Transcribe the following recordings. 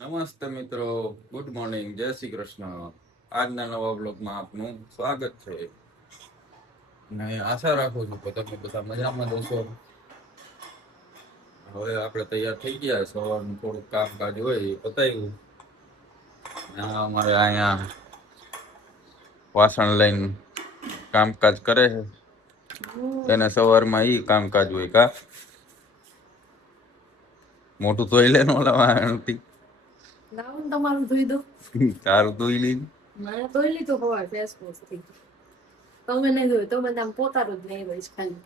નમસ્તે મિત્રો, good morning, જય શ્રી કૃષ્ણ. આજના નવા બ્લોગમાં આપનું સ્વાગત છે અને આશા રાખું છું કે તમે બધા મજામાં જશો. હવે આપણે તૈયાર થઈ ગયા. સવારનું થોડુંક કામકાજ હોય એ પતાવ્યું. અમારે અહીંયા વાસણ લઈને કામકાજ કરે છે. એને સવારમાં ઈ કામકાજ હોય કા મોટું ધોઈ લે ઓલા લાવું ને તમારું ધોઈ દો. તારું ધોઈ લઈને મેં ધોઈ લીધું હવાર ફેસ વોશ થી. તમે નહીં ધોયું તો બધા આમ પોતારું જ નહીં હોય ખાલી.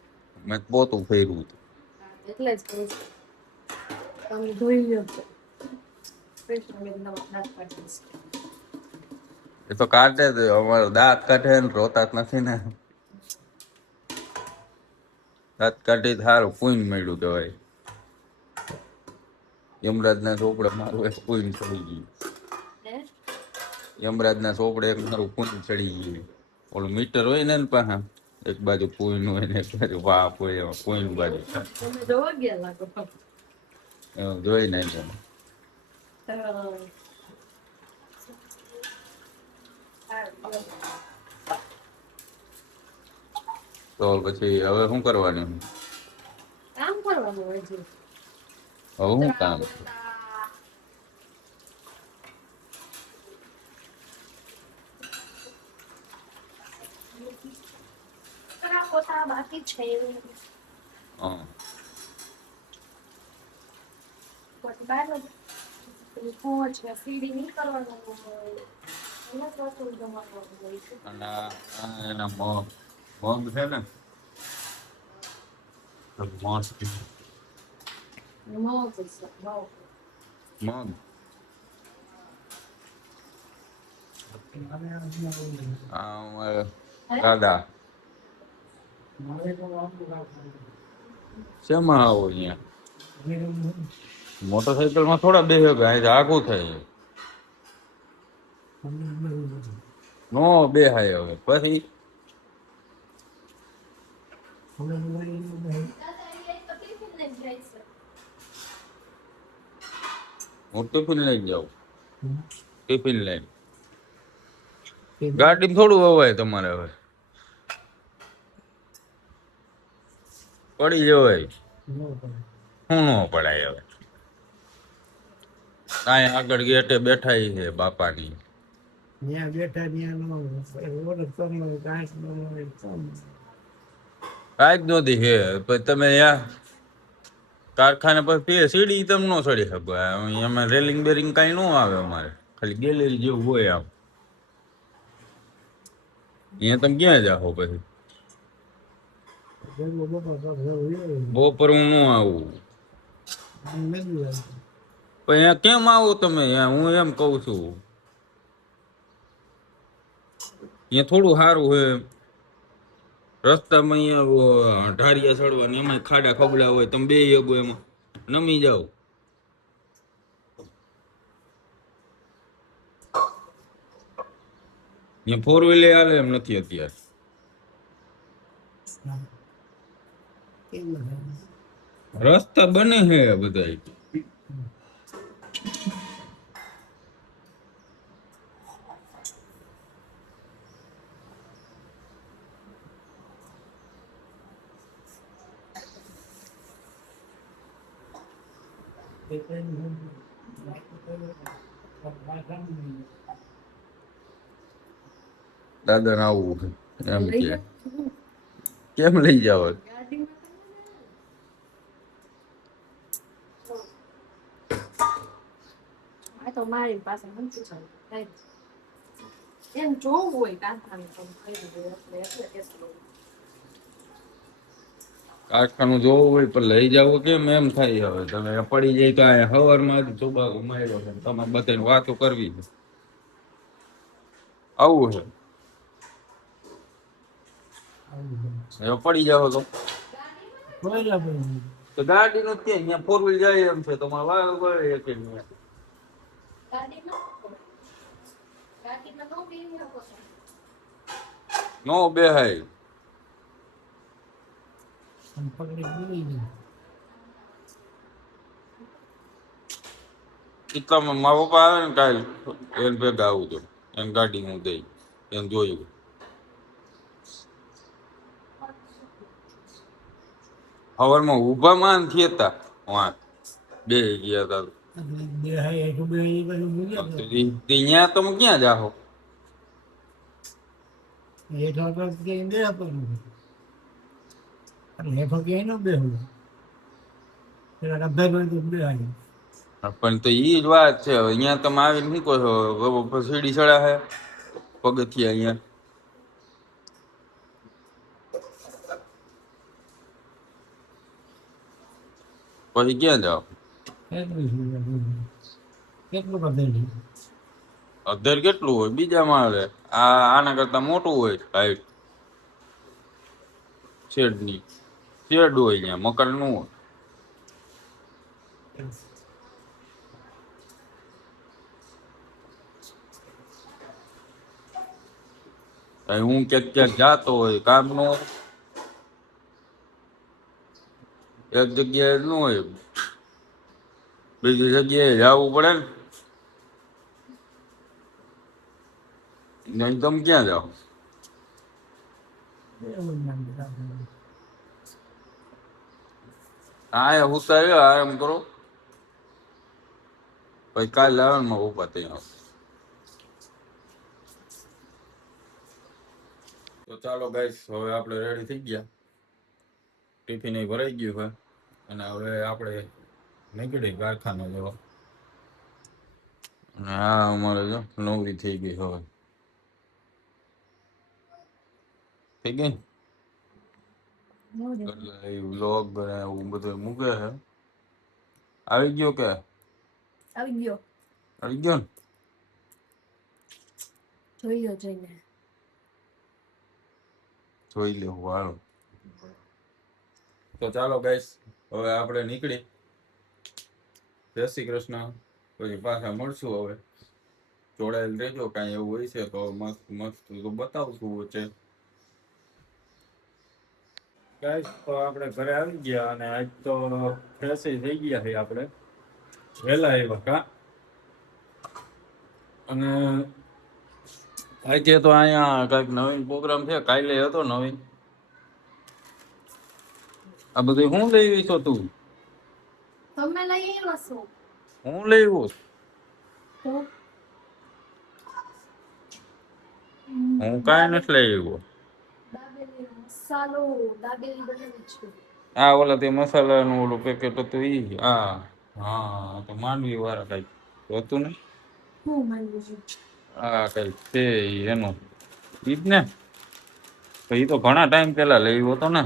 મેં પોતું ફેરવું હતું એટલે જ કહું છું તમે ધોઈ લ્યો. ફ્રેશ મેં નવા દાંત કાઢીશ. એ તો કાઢે જ અમારો દાંત કાઢે ને રોતા જ નથી ને. દાંત કાઢી સારું પૂન મળ્યું કહેવાય. યમરાજના ચોપડે મારું એક પૂન ચડી ગયું. યમરાજના ચોપડે એક મારું પૂન ચડી ગયું. ઓલું મીટર હોય ને પાસે એક બાજુ પૂન હોય ને એક બાજુ વાપ હોય એમાં પૂન બાજુ તમે જોવા ગયા લાગો. જોઈ નહીં તમે. તો પછી હવે શું કરવાનું? કામ કરવાનું હોય છે. હવે શું કામ? બાકી છે હા ફીડિંગ નહીં કરવાનું હોય. અને એના મગ છે ને મસ્ત મગ દાદા શેમાં આવો અહીંયા? મોટરસાઇકલ માં થોડા બે આગું થાય નો બે હાય હવે પછી હું ટિફિન લઈને જાઉં. ટિફિન લઈને ગાડીમાં થોડું હવાય તમારે હવે પડી જવાય. શું ન પડાય હવે? કાંઈ આગળ ગેટે બેઠા છે બાપાની. ત્યાં બેઠા કાંઈ જ નહોતી છે. પછી તમે ત્યાં કારખાને પછી સીડી તમે ન ચડી શકો. એમાં રેલિંગ બેરિંગ કાંઈ ન આવે. અમારે ખાલી ગેલેરી જેવું હોય. આમ અહીંયા તમે ક્યાં જાઓ? પછી બપોર હું ન આવું. પણ અહીંયા કેમ આવો તમે? હું એમ કઉ છું અહીંયા થોડું સારું હોય. રસ્તામાં અહીંયા ઢારિયા ચડવાની એમાં ખાડા ખબડા હોય. તમે બે એગો એમાં નમી જાઓ. અહીંયા ફોર વ્હીલર હાલે એમ નથી અત્યારે. રસ્તા બને છે બધા. દાદા ને આવું એમ કે કેમ લઈ જાવ? તો મારી પાસે એમ જોવું હોય કારખાનું જોવું હોય પણ લઈ જવું કેમ એમ થાય? હવે તમે પડી જાય તો આ હવારમાં જ સુબા ઘુમાયો છે. તમારે બધાને વાતો કરવી છે. આવું છે. હવે પડી જાવ તો ગાડી નું કે અહીંયા ફોર વ્હીલ જાય એમ છે. તમારે વાળો કે નો બેહાય. એટલામાં મારા પપ્પા આવે ને કાલ એને ભેગા આવું તો એને ગાડી હું દઈ એને જોયું હવારમાં ઊભા માન થયા હતા બે ગયા હતા બે હાઈ એટલું બે એ બધું મૂક્યા તો ત્યાં તમે ક્યાં જાઓ હેઠળ પર કે ગયા પણ હેઠળ કે ન બેહું પેલા ડબ્બા બંધ બે હાઈ પણ તો ઈ જ વાત છે હવે અહીંયા તમે આવીને શું કહો છો સીડી ચડા હે પગથિયા અહીંયા પછી ક્યાં જાઓ કેટલું બધું અધર કેટલું હોય બીજા માળે આના કરતા મોટું હોય હાઈટ શેડની શેડ હોય અહીંયા મકાન નું હોય અહીં હું ક્યાંક જાતો હોય કામ નો એક જગ્યાએ ન હોય બીજી જગ્યાએ જવું પડે ને નહીં તમે ક્યાં જાઓ હા ઉતાર્યો આરામ કરો પછી કાલે આવે ને ઉભા ત્યાં તો ચાલો ગાઈસ હવે આપણે રેડી થઈ ગયા ટિફિન એ ભરાઈ ગયું છે અને હવે આપણે નીકળી કારખાના જવા અને આ અમારે જો નવરી થઈ ગઈ હવે થઈ ગઈ એટલે એ વ્લોગ ને એવું બધું મૂકે છે આવી ગયો કે આવી ગયો આવી ગયો ને જોઈ લો જોઈને જોઈ લેવું હાલો તો ચાલો ગાઈસ હવે આપણે નીકળી જય શ્રી કૃષ્ણ પછી પાછા મળશું હવે જોડાયેલ રહેજો કાંઈ એવું હોય છે તો મસ્ત મસ્ત તો બતાવશું વચ્ચે ગાઈસ તો આપણે ઘરે આવી ગયા અને આજ તો ફ્રેશ થઈ ગયા છે આપણે વહેલા આવ્યા કા અને આજે તો અહીંયા કઈક નવીન પ્રોગ્રામ છે કાલે હતો નવીન આ બધું હું લઈ આવી છો તું તમે લઈ આવ્યા છો હું લઈ આવ્યો તો હું કાંઈ નથી લઈ આવ્યો દાબેલી મસાલો દાબેલી બનાવી છું આ ઓલા તે મસાલાનું ઓલું પેકેટ હતું ઈ હા તો માંડવી વાળા કઈક હતું ને હું માનવું છું આ કઈક છે ઈ એનું ઈ જ ને તો ઈ તો ઘણા ટાઈમ પેલા લઈ આવ્યો હતો ને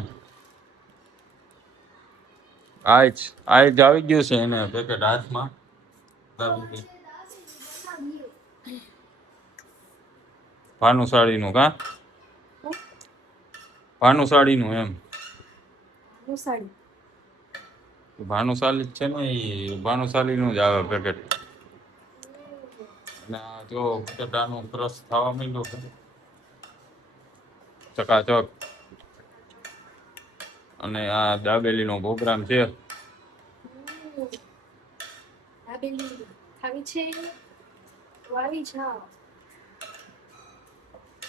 આજ આવી ગયું છે એને પેકેટ હાથમાં ભાનુશાળીનું કા ભાનુશાળીનું એમ મુસાડી ભાનુશાલી જ છે ને એ ભાનુશાલીનું જ આવે પેકેટ અને આ જો બટાટાનું ક્રશ થવા માંડ્યો છે ચકાચક અને આ દાબેલીનો પ્રોગ્રામ છે દાબેલી ખાવી છે વાવી જાઓ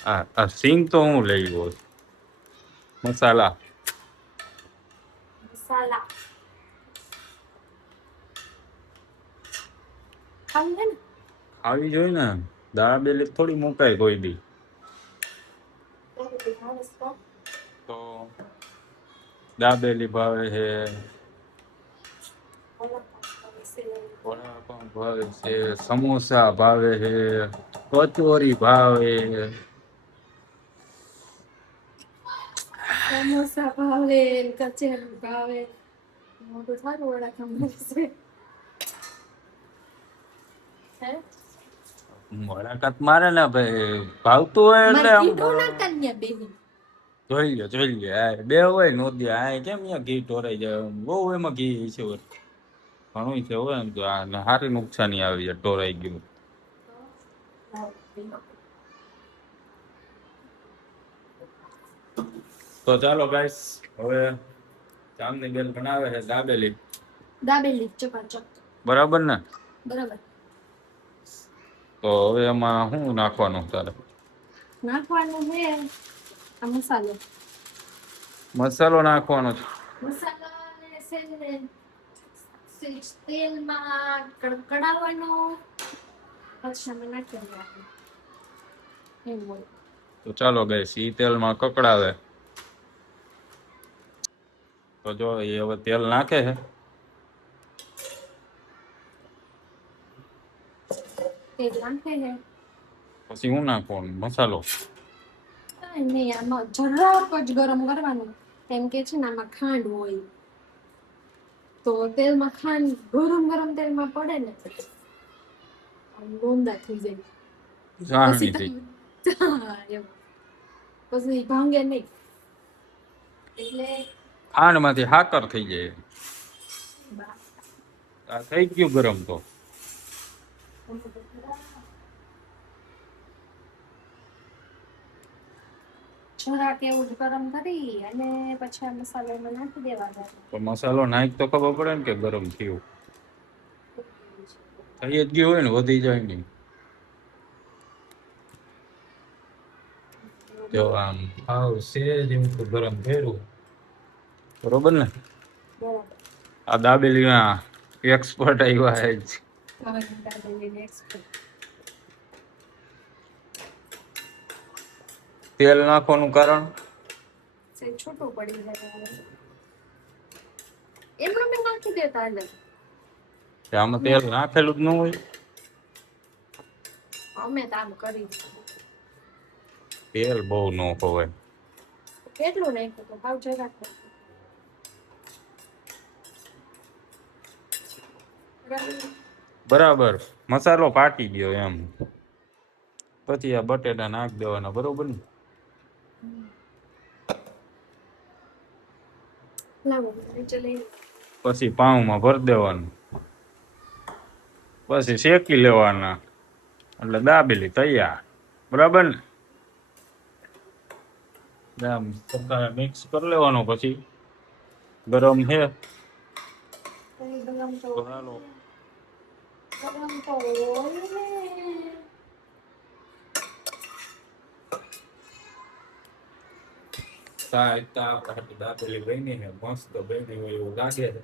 આ સિંગ તો હું લઈ ગયો મસાલા મસાલા ખાવી છે ને આવી જોઈ ને દાબેલી થોડી મુકાય કોઈ દી દાબેલી ભાવે છે તો દાબેલી ભાવે છે વડાપાઉં ભાવે છે સમોસા ભાવે છે કચોરી ભાવે સમોસા ભાવે કચેરી ભાવે મોટું સારું વડા ખમણ છે હે મુલાકાત મારે ને ભાઈ ભાવતું હોય એટલે આમ કીધું ના કન્યા બેહી જોઈ લે બે હોય નોંધી આ કેમ અહીંયા ઘી ઢોરાઈ જાય બહુ એમાં ઘી છે ઘણું છે હોય ને તો આ સારી નુકસાની આવી જાય ઢોરાઈ ગયું તો ચાલો ગાઈસ હવે ચાંદની બેન બનાવે છે દાબેલી દાબેલી ચપાચપ બરાબર ને બરાબર તો હવે એમાં શું નાખવાનું તારે? નાખવાનું છે આ મસાલો. મસાલો નાખવાનો છે. મસાલાને છે ને તેલમાં કડાવવાનો, પછી અમે નાખી દેવાનું. એમ હોય. તો ચાલો ગાઈસ, ઈ તેલમાં કકડાવે તો જો એ હવે તેલ નાખે છે. તેલ નાખે છે. પછી હું નાખવાનું? મસાલો. કાંઈ નહીં, આમાં જરાક જ ગરમ કરવાનું. કેમ કે છે ને આમાં ખાંડ હોય, તો તેલમાં ખાંડ ગરમ તેલમાં પડે ને આમ લોંદા થઈ જાય. જાણી પછી થઈ. હા, એમ. પછી ભાંગે નહીં. એટલે ખાંડમાંથી હાકર થઈ જાય. આ થઈ ગયું ગરમ તો. જરાક એવું જ ગરમ કરી અને પછી આ મસાલો એમાં નાખી દેવાનો. તો મસાલો નાખ તો ખબર પડે ને કે ગરમ થયું. થઈ જ ગયું હોય ને, વધી જાય નહીં. જો આમ હાવ સેજ એમ તો ગરમ કર્યું, બરોબર ને? બરાબર. આ દાબેલીના એક્સપર્ટ આવ્યા છે જ. તેલ નાખવાનું કારણ છૂટું પડી જાય. એમનું મેં નાખી દેતા એટલે કે આમાં તેલ નાખેલું જ ન હોય. અમે તો આમ કરી. તેલ બહુ ન ખવાય. કેટલું નાખ્યું તો ભાવ જરાક બરાબર મસાલો પાટી ગયો એમ. પછી આ બટેટા નાખ દેવાના, બરોબર ને? લાવો ચલે. પછી પાઉંમાં ભરી દેવાનું, પછી શેકી લેવાના, એટલે દાબેલી તૈયાર, બરાબર ને? આમ મિક્સ કરી લેવાનો. પછી ગરમ છે ગરમ તો હાલો. ગરમ તો હોય ને. દાબેલી બની ને મસ્ત બની હોય એવું લાગે છે.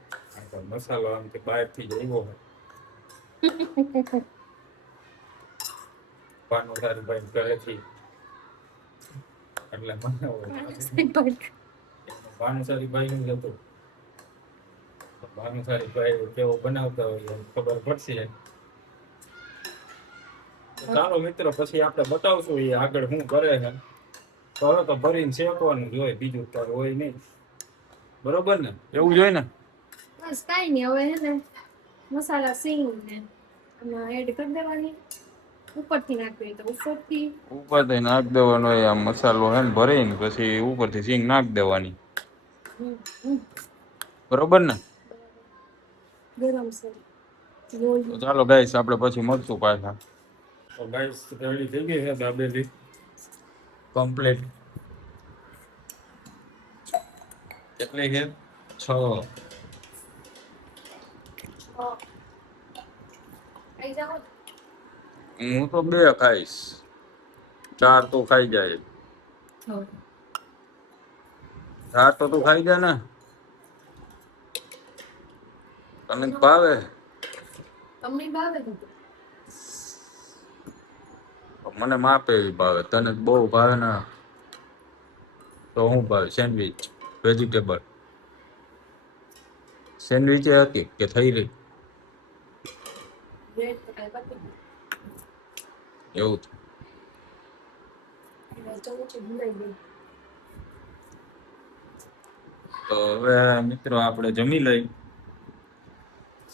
મસાલો આમથી બહાર થી આવ્યો હોય. ભાનુસારીભાઈ ઘરેથી એટલે ભાનુસારીભાઈ નું હતું. ભાનુસારીભાઈ કેવો બનાવતા હોય ખબર પડશે. ચાલો મિત્રો, પછી આપણે બતાવશું એ આગળ શું કરે છે. તો હવે તો ભરીને શેકવાનું જ હોય, બીજું તો હોય નહીં, બરોબર ને? એવું જ હોય ને? બસ કાંઈ નહીં. હવે હે ને મસાલા સિંગ ને આમાં એડ કરી દેવાની. ઉપરથી નાખવી તો ઉપરથી નાખ દેવાનો આ મસાલો હે ને ભરીને, પછી ઉપરથી સિંગ નાખ દેવાની, બરોબર ને? ગરમ છે. તો ચાલો ગાઈસ, આપણે પછી મળશું પાછા. તો ગાઈસ રેડી થઈ ગઈ છે દાબેલી કમ્પ્લીટ. કેટલી છે? 6. ખાઈ જાઓ. હું તો 2 ખાઈશ, 4 તો ખાઈ જાય. 4 તો તું ખાઈ જાય ને, તને ભાવે? તમને ભાવે ને? મને માપે એવી ભાવે, તને બહુ ભાવે ને. તો હું ભાવે? સેન્ડવિચ, વેજીટેબલ સેન્ડવિચ હતી કે થઈ રહી? બ્રેડ તો કાંઈ બાકી એવું તો હવે મિત્રો આપણે જમી લઈ.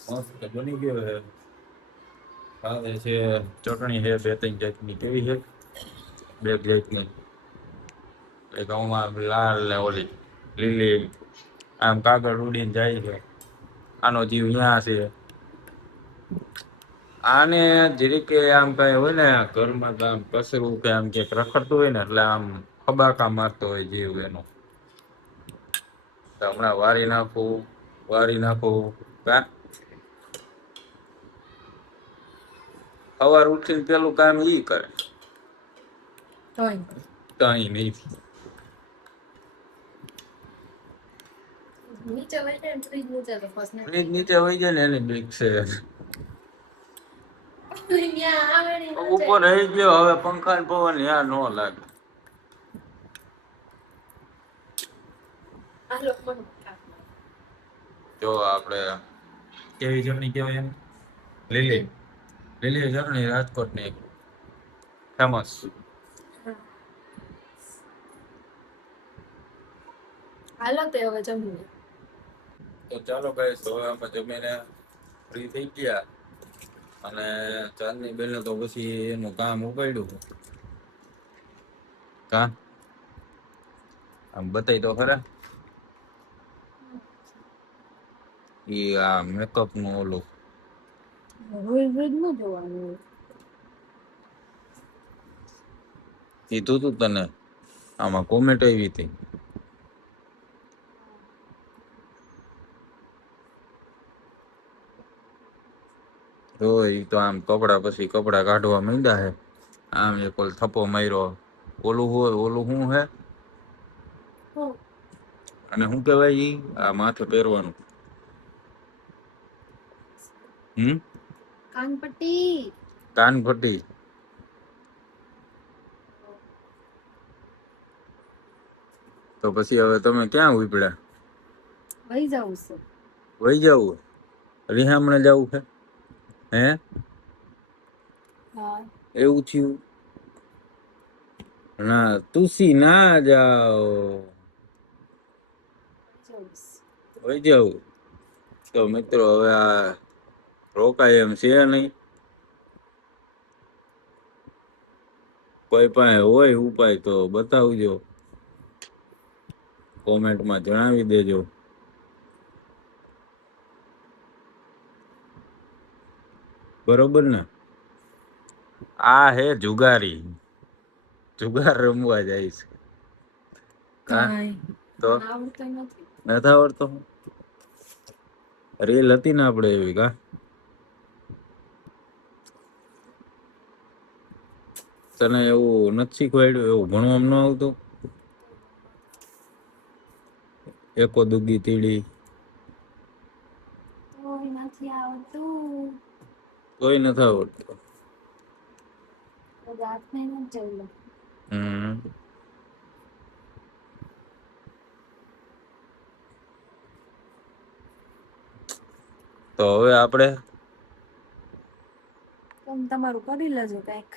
મસ્ત બની ગયો છે. આવે છે ચટણી છે 2-3 જાતની. કેવી છે? 2 જાતની. એક આમાં લાલ ને ઓલી લીલી, આમ કાગળ ઉડીને જાય છે. આનો જીવ અહીંયા છે. આને જરીકે આમ કઈ હોય ને ઘરમાં, આમ કસરું કે આમ કે રખડતું હોય ને, એટલે આમ ખબાકા મારતો હોય જીવ એનો. હમણાં વારી નાખું કા સવાર ઉઠીને પેલું કામ ઈ કરે, તોય કઈ નહીં. નીચે વહી જાય ને ફ્રીજ નીચે તો ફસ ના ફ્રીજ નીચે વહી જાય ને એની બીક છે. ત્યાં આવે ને નો ઉપર જાય. રહી ગયો હવે પંખા ને પવન યા નો લાગે. આ લોકો મને કાપ મારે. જો આપણે કેવી ચટણી કહેવાય એમ, લીલી લીલી ચટણી રાજકોટની ફેમસ. હાલો તે હવે જમીએ. તો ચાલો ગાઈસ, હવે અમે જમીને ફ્રી થઈ ગયા અને ચાંદની બેને તો પછી એનું કામ ઉપાડ્યું. કા આમ બતાવી તો ખરા, ઈ આ મેકઅપ નું ઓલું રોજ રોજ ન જોવાનું. કીધું તું તને, આમાં કોમેન્ટ આવી હતી. તો ઈ તો આમ કપડા પછી કપડા કાઢવા માંડ્યા હે. આમ એક ઓલ થપ્પો માર્યો. ઓલું હોય ઓલું શું હે, અને શું કહેવાય ઈ આ માથે પહેરવાનું, કાનપટ્ટી. કાનપટ્ટી. તો પછી હવે તમે ક્યાં ઉપડ્યા? વહી જાવું છે. વહી જવું? રિહામણે જવું છે હે? હા. એવું થયું? ના તુસી ના જાઓ. વહી જવું? તો મિત્રો હવે આ રોકાય એમ છે નહીં. કોઈ પાસે હોય ઉપાય તો બતાવજો, કોમેન્ટમાં જણાવી દેજો. બરોબર ને? આ હે જુગારી, જુગાર રમવા જાય છે. તો નથી આવડતો? રીલ હતી ને આપણે એવી, કા તને એવું નથી શીખવાડ્યું? એવું ભણવામાં ન આવતું? એકો દુગી તીડી નથી આવતું. કોઈ નથી આવડતું. રાત ને નથી જવું. તો હવે આપણે તમે તમારું કરી લેજો કઈક.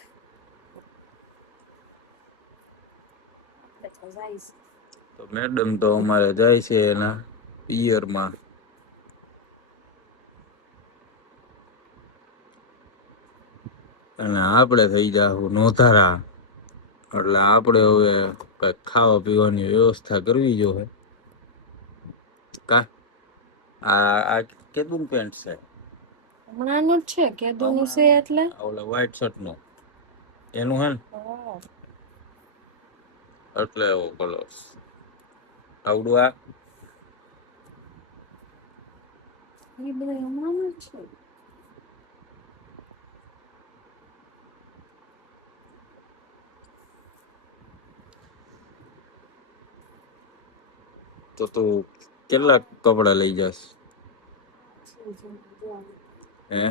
તો મેડમ તો અમારે જાય છે એના પિયરમાં. અને આપણે થઈ જાહું નોધારા. એટલે આપણે હવે કઈક ખાવા પીવાની વ્યવસ્થા કરવી જોઈએ. કા આ કેદું પેન્ટ છે? હમણાંનું જ છે કેદુનું છે એટલે ઓલા વ્હાઈટ શર્ટ નું એનું હે ને? એટલે એવો કલર આવડું આ એ બધા હમણાંનું જ છે. તો તું કેટલા કપડા લઈ જાસ? હે?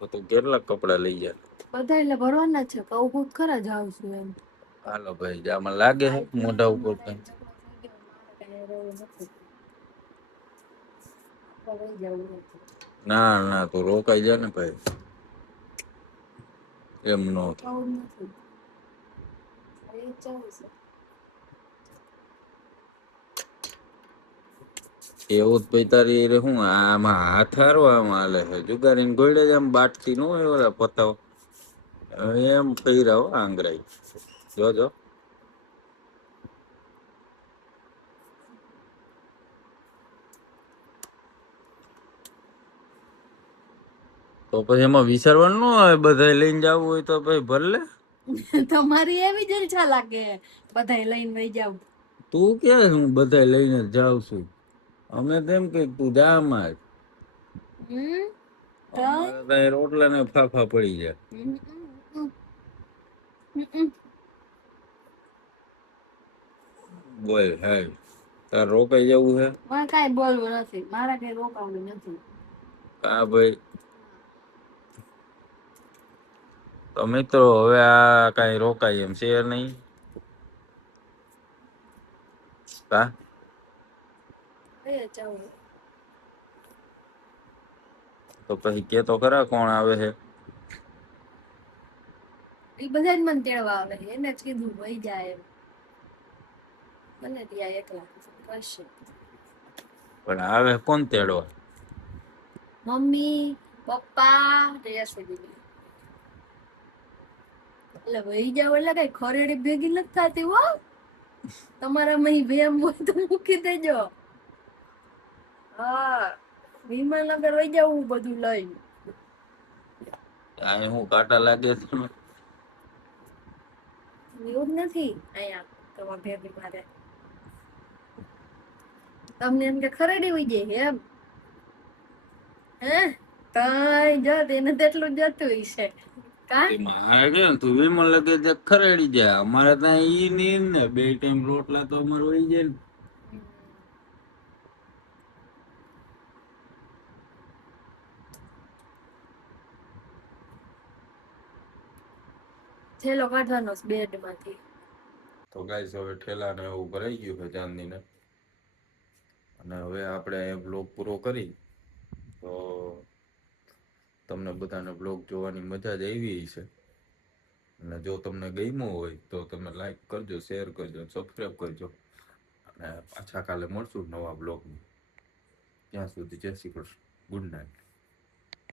તો તું કેટલા કપડા લઈ જા? બધા એટલે ભરવાના છે. કહું ખુદ ખરા જાવ છું એમ. હાલો ભાઈ, આમાં લાગે છે મોઢા ઉપર કઈ? ના ના, તું રોકાઈ જા ને ભાઈ, એમ નો એવું જ પૈતારી રે. હું આમાં હાથ હારવા આમાં હાલે છે જુગારીને ગોળે જ આમ બાટતી ન હોય ઓલા પતાવ એમ પૈરા હો આંગરાઈ. જોજો તો પછી એમાં વિચારવાનું ન આવે, બધા લઈને જવું હોય તો ભાઈ ભરલે. તમારી એવી જલસા લાગે બધા લઈને વહી જાવ. તું કે હું બધા લઈને જાઉં છું? અમે તેમ કે તું જા માં. અમારે તો અહીં રોટલા ને ફાફા પડી જાય. બોલ હે તાર રોકાઈ જવું છે? મારે કાંઈ બોલવું નથી, મારે કઈ રોકાવું નથી. હા ભાઈ. તો મિત્રો હવે આ કઈ રોકાય એમ છે નહીં. હા તો પછી કે તો ખરા કોણ આવે છે? એ બધા જ મને તેડવા આવે, એને જ કીધું વહી જાય એમ. મને ત્યાં એકલા કરશે. પણ આવે કોણ તેડવા? મમ્મી, પપ્પા, જયાશ્રી દીદી. એટલે વહી જાવ એટલે કઈ ખરેડી ભેગી નથી થતી હો. તમારામાં ઈ વેમ હોય તો મૂકી દેજો. હા, વિમલનગર વહી જાવ બધું લઈને. અહીં હું કાંટા લાગે છે ને? એવું જ નથી અહીંયા તમારા ભેગી મારે. તમને એમ કે ખરેડી વહી જાય એમ. હે કઈ જત એને તેટલું જતું હશે. કા મારે કે તું વિમલ લગે ખરેડી જાય. અમારે ત્યાં ઈ નહીં ને, 2 ટાઈમ રોટલા તો અમારે હોય જાય ને. છેલ્લો કાઢવાનો બેડ માંથી. તો ગાઈસ હવે ઠેલા ને એવું ભરાઈ ગયું છે ચાંદીને. અને હવે આપણે અહીંયા બ્લોગ પૂરો કરી તો તમને બધાને બ્લોગ જોવાની મજા જ આવી છે. અને જો તમને ગમ્યું હોય તો તમે લાઈક કરજો, શેર કરજો, સબસ્ક્રાઈબ કરજો. અને પાછા કાલે મળશું નવા બ્લોગમાં. ત્યાં સુધી જય શ્રી કૃષ્ણ. Good night.